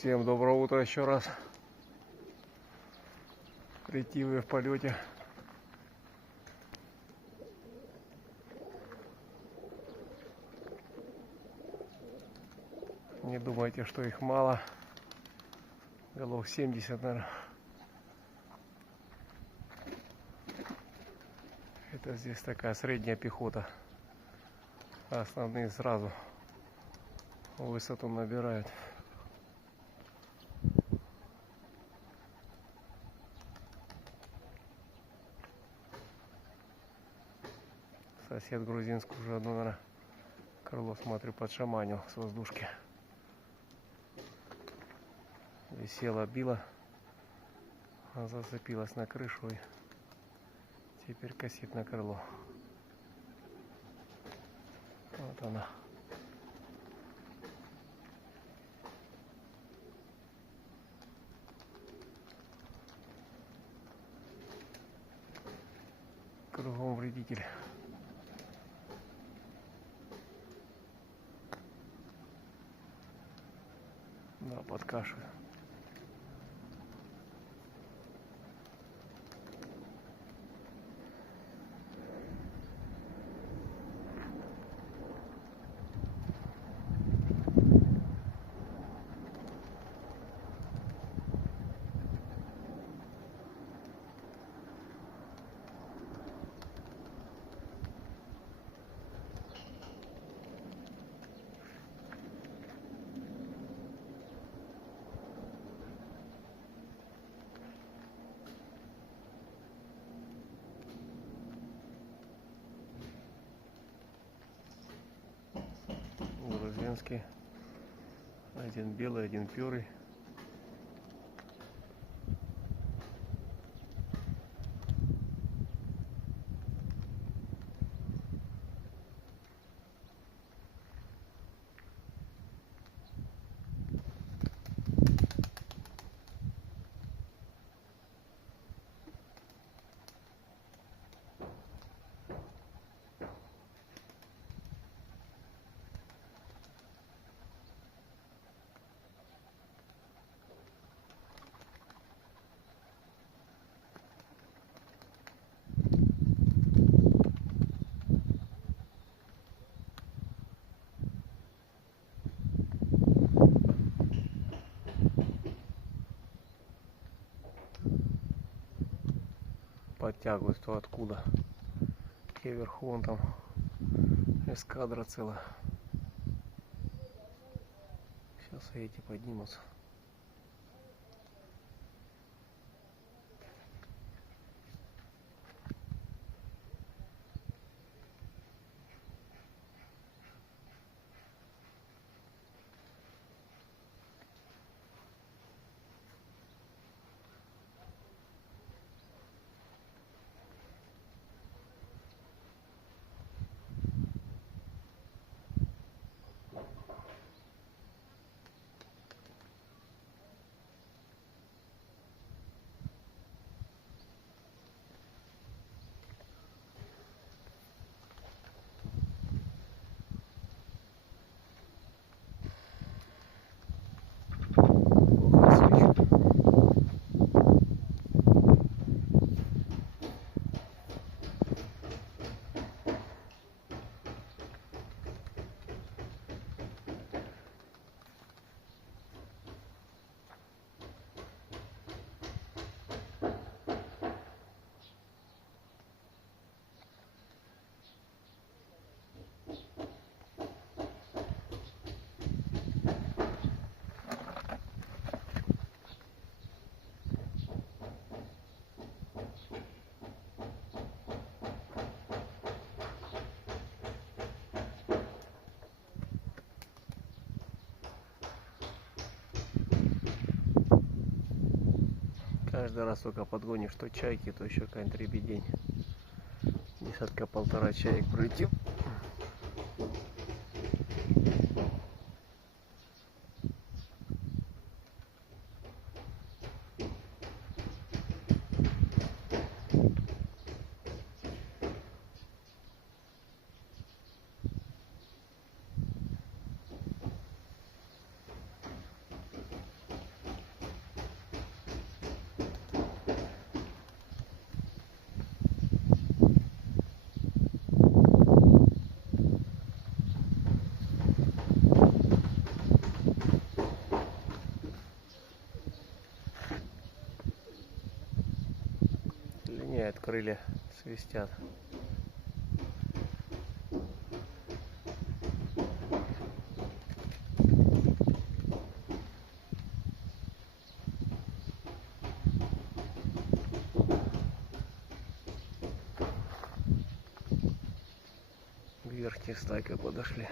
Всем доброе утро еще раз. Ретивые в полете. Не думайте, что их мало. Голов 70, наверное. Это здесь такая средняя пехота. А основные сразу высоту набирают. Сосед грузинский уже одно, наверное, крыло, смотрю, подшаманил с воздушки. Висела, била, зацепилась на крышу и теперь косит на крыло. Вот она. Кругом вредитель. Да, под кашу. Грузинский. Один белый, один пёрый. Подтягивают то откуда. И вверху вон там эскадра целая. Сейчас эти поднимутся. Каждый раз только подгонишь то чайки, то еще какая-нибудь ребедень. Десятка-полтора чаек пролетел. крылья свистят. К верхней стайке подошли.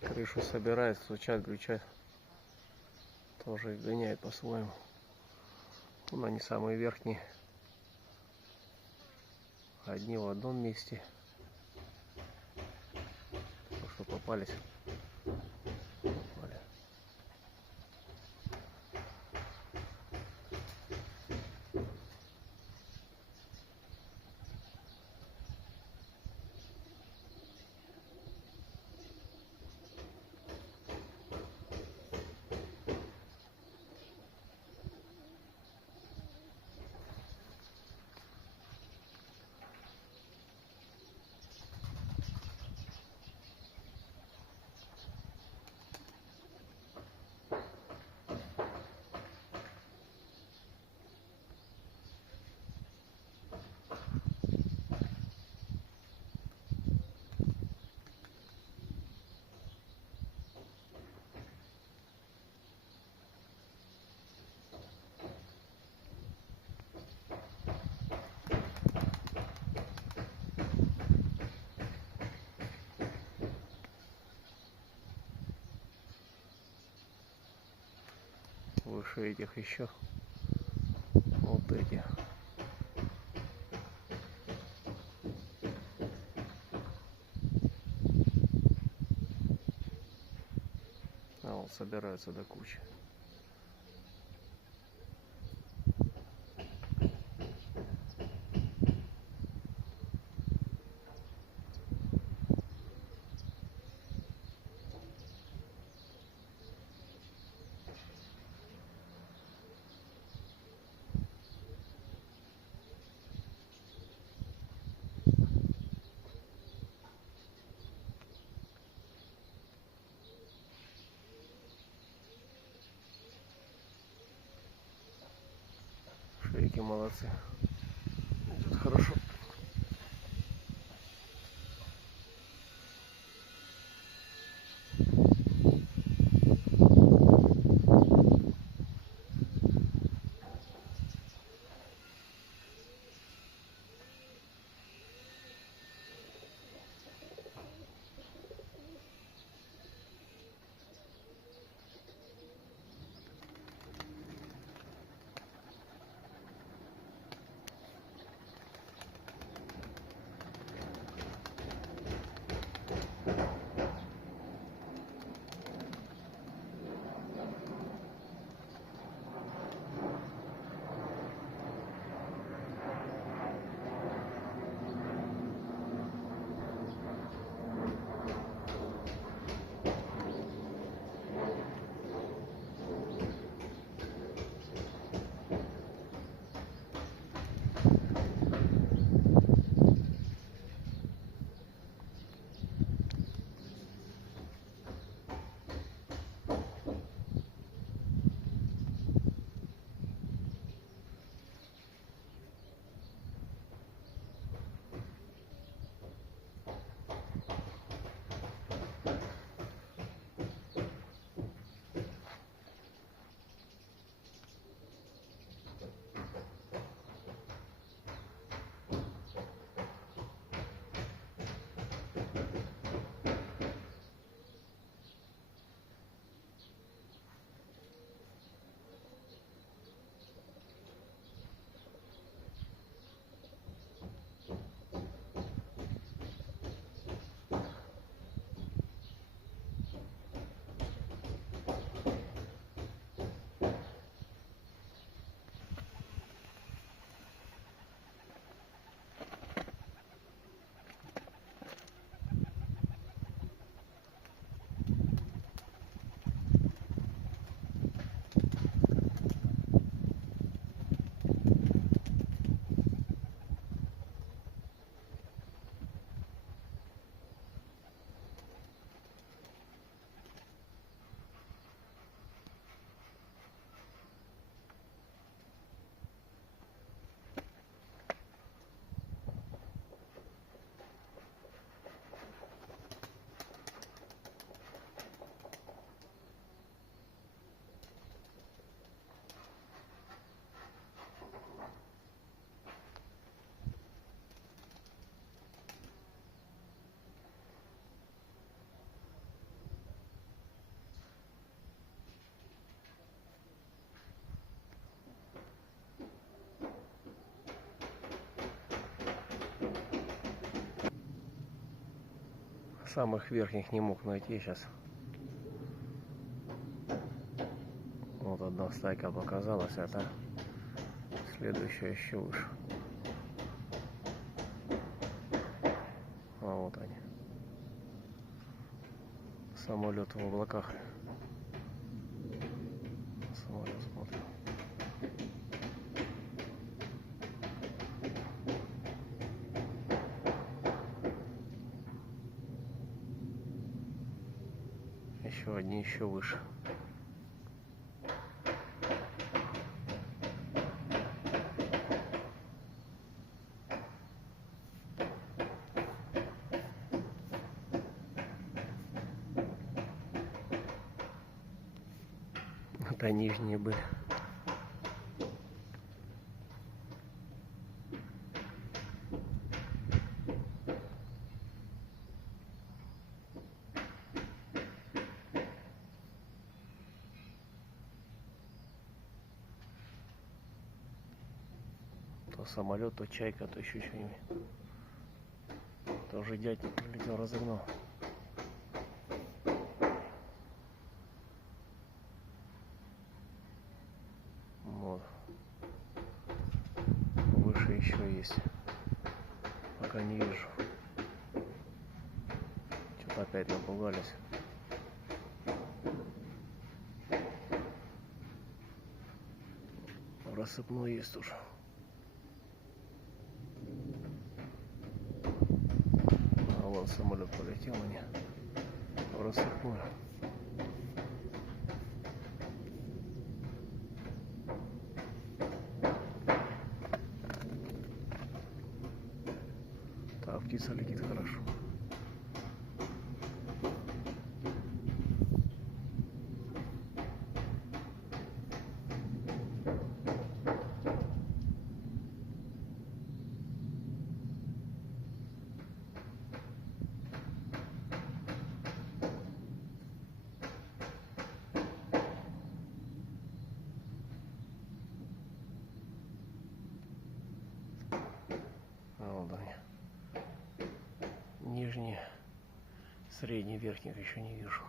Крышу собирает, стучат, глючат. Тоже их гоняет по-своему. Вон они самые верхние. Одни в одном месте. То, что попались. Попали. Выше этих еще вот эти. А вот собираются до кучи. Шейки молодцы. Идет хорошо. Самых верхних не мог найти сейчас. Вот одна стайка показалась, а та следующая еще выше. А вот они. Самолет в облаках. Самолет смотрим. Еще одни еще выше. Это нижние были. То самолет, то чайка, то еще что-нибудь. Тоже дятел прилетел, разогнал. Вот. Выше еще есть. Пока не вижу. Что-то опять напугались. Рассыпной есть уже. А вон самолет полетел мне в рассыпную. Так, птица летит хорошо. Вот они. Нижние, средний, верхних еще не вижу.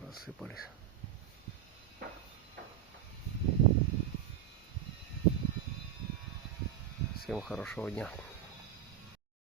Рассыпались. Всем хорошего дня.